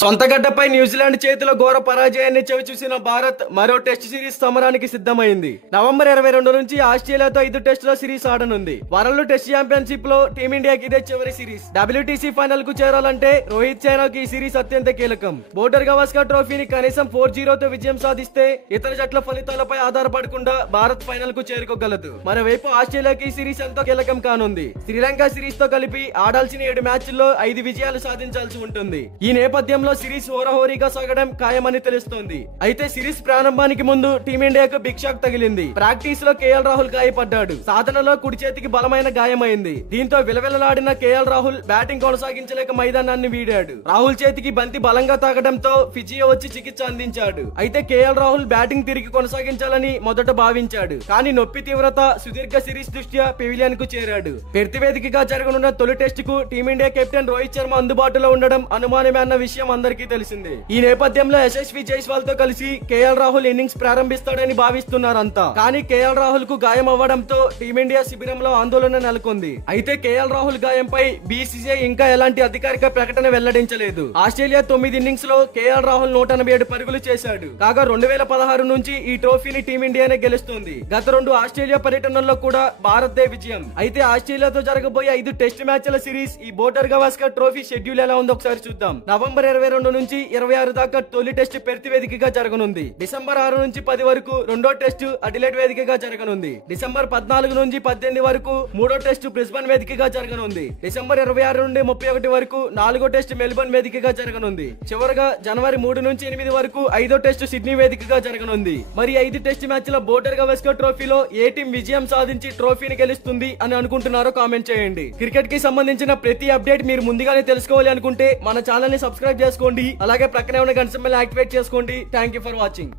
సొంత గడ్డపై న్యూజిలాండ్ చేతిలో ఘోర పరాజయాన్ని చవిచూసిన భారత్ మరో టెస్ట్ సిరీస్ సమరానికి సిద్ధమైంది. నవంబర్ 22 నుంచి ఆస్ట్రేలియాతో 5 టెస్టుల సిరీస్ ఆడనుంది. వరల్డ్ టెస్ట్ ఛాంపియన్షిప్ లో టీమిండియాకి ఇదే చివరి సిరీస్. WTC ఫైనల్ కు చేరాలంటే రోహిత్ శర్మకి ఈ సిరీస్ అత్యంత కీలకం. బోర్డర్ గవాస్కర్ ట్రోఫీని కనీసం 4-0తో విజయం సాధిస్తే ఇతర జట్ల ఫలితాలపై ఆధారపడకుండా భారత్ ఫైనల్ కు చేరుకోగలదు. మరోవైపు ఆస్ట్రేలియాకి ఈ సిరీస్ ఎంతో కీలకం కానుంది. శ్రీలంక సిరీస్ తో కలిపి ఆడాల్సిన 7 మ్యాచ్ల్లో 5 విజయాలు సాధించాల్సి ఉంటుంది. ఈ నేపథ్యంలో సిరీస్ హోరాహోరీగా సాగడం ఖాయమని తెలుస్తోంది. అయితే సిరీస్ ప్రారంభానికి ముందు టీమిండియాకు బిగ్ షాక్ తగిలింది. ప్రాక్టీస్ లో కేఎల్ రాహుల్ గాయపడ్డాడు. సాధనలో కుడి చేతికి బలమైన గాయమైంది. దీంతో విలవిలలాడిన కేఎల్ రాహుల్ బ్యాటింగ్ కొనసాగించలేక మైదానాన్ని వీడాడు. రాహుల్ చేతికి బంతి బలంగా తాగడంతో ఫిజియో వచ్చి చికిత్స అందించాడు. అయితే కేఎల్ రాహుల్ బ్యాటింగ్ తిరిగి కొనసాగించాలని మొదట భావించాడు. కానీ నొప్పి తీవ్రత సుదీర్ఘ సిరీస్ దృష్ట్యా పెవిలియన్ కు చేరాడు. పెర్తివేదికగా జరగనున్న తొలి టెస్ట్ కు టీమిండియా కెప్టెన్ రోహిత్ శర్మ అందుబాటులో ఉండడం అనుమానమే అన్న విషయం అందరికీ తెలిసిందే. ఈ నేపథ్యంలో యశస్వి జైస్వాల్ తో కలిసి కేఎల్ రాహుల్ ఇన్నింగ్స్ ప్రారంభిస్తాడని భావిస్తున్నారంతా. కానీ కేఎల్ రాహుల్ కు గాయం అవ్వడంతో టీమిండియా శిబిరంలో ఆందోళన నెలకొంది. అయితే కేఎల్ రాహుల్ గాయంపై బీసీసీఐ ఇంకా ఎలాంటి అధికారిక ప్రకటన వెల్లడించలేదు. ఆస్ట్రేలియా 9 ఇన్నింగ్స్ లో కేఎల్ రాహుల్ 187 పరుగులు చేశాడు. కాగా 2016 నుంచి ఈ ట్రోఫీని టీమిండియానే గెలుస్తుంది. గత 2 ఆస్ట్రేలియా పర్యటనల్లో కూడా భారత్దే విజయం. అయితే ఆస్ట్రేలియాతో జరగబోయే 5 టెస్ట్ మ్యాచ్ల సిరీస్ ఈ బోర్డర్ గవాస్కర్ ట్రోఫీ షెడ్యూల్ ఎలా ఉందో ఒకసారి చూద్దాం. నవంబర్ 22 నుంచి 26 దాకా తొలి టెస్ట్ పెర్త్ వేదికగా జరగనుంది. డిసెంబర్ 6 నుంచి 10 వరకు రెండో టెస్ట్ అడిలైడ్ వేదికగా జరగనుంది. డిసెంబర్ 14 నుంచి 18 వరకు మూడో టెస్ట్ బ్రిస్బన్ వేదికగా జరగనుంది. డిసెంబర్ 26 నుండి 31 వరకు నాలుగో టెస్ట్ మెల్బర్న్ వేదికగా జరగనుంది. చివరగా జనవరి 3 నుంచి 8 వరకు 5ో టెస్ట్ సిడ్నీ వేదికగా జరగనుంది. మరి 5 టెస్ట్ మ్యాచ్ల బోర్డర్ గవాస్కర్ ట్రోఫీలో ఏ టీం విజయం సాధించి ట్రోఫీని గెలుస్తుంది అని అనుకుంటున్నారో కామెంట్ చేయండి. క్రికెట్ కి సంబంధించిన ప్రతి అప్డేట్ మీరు ముందుగానే తెలుసుకోవాలి అనుకుంటే మన ఛానల్ ని సబ్స్క్రైబ్ చేసుకోండి. అలాగే ప్రక్కనే ఉన్న గంట సింబల్ యాక్టివేట్ చేసుకోండి. Thank you for watching.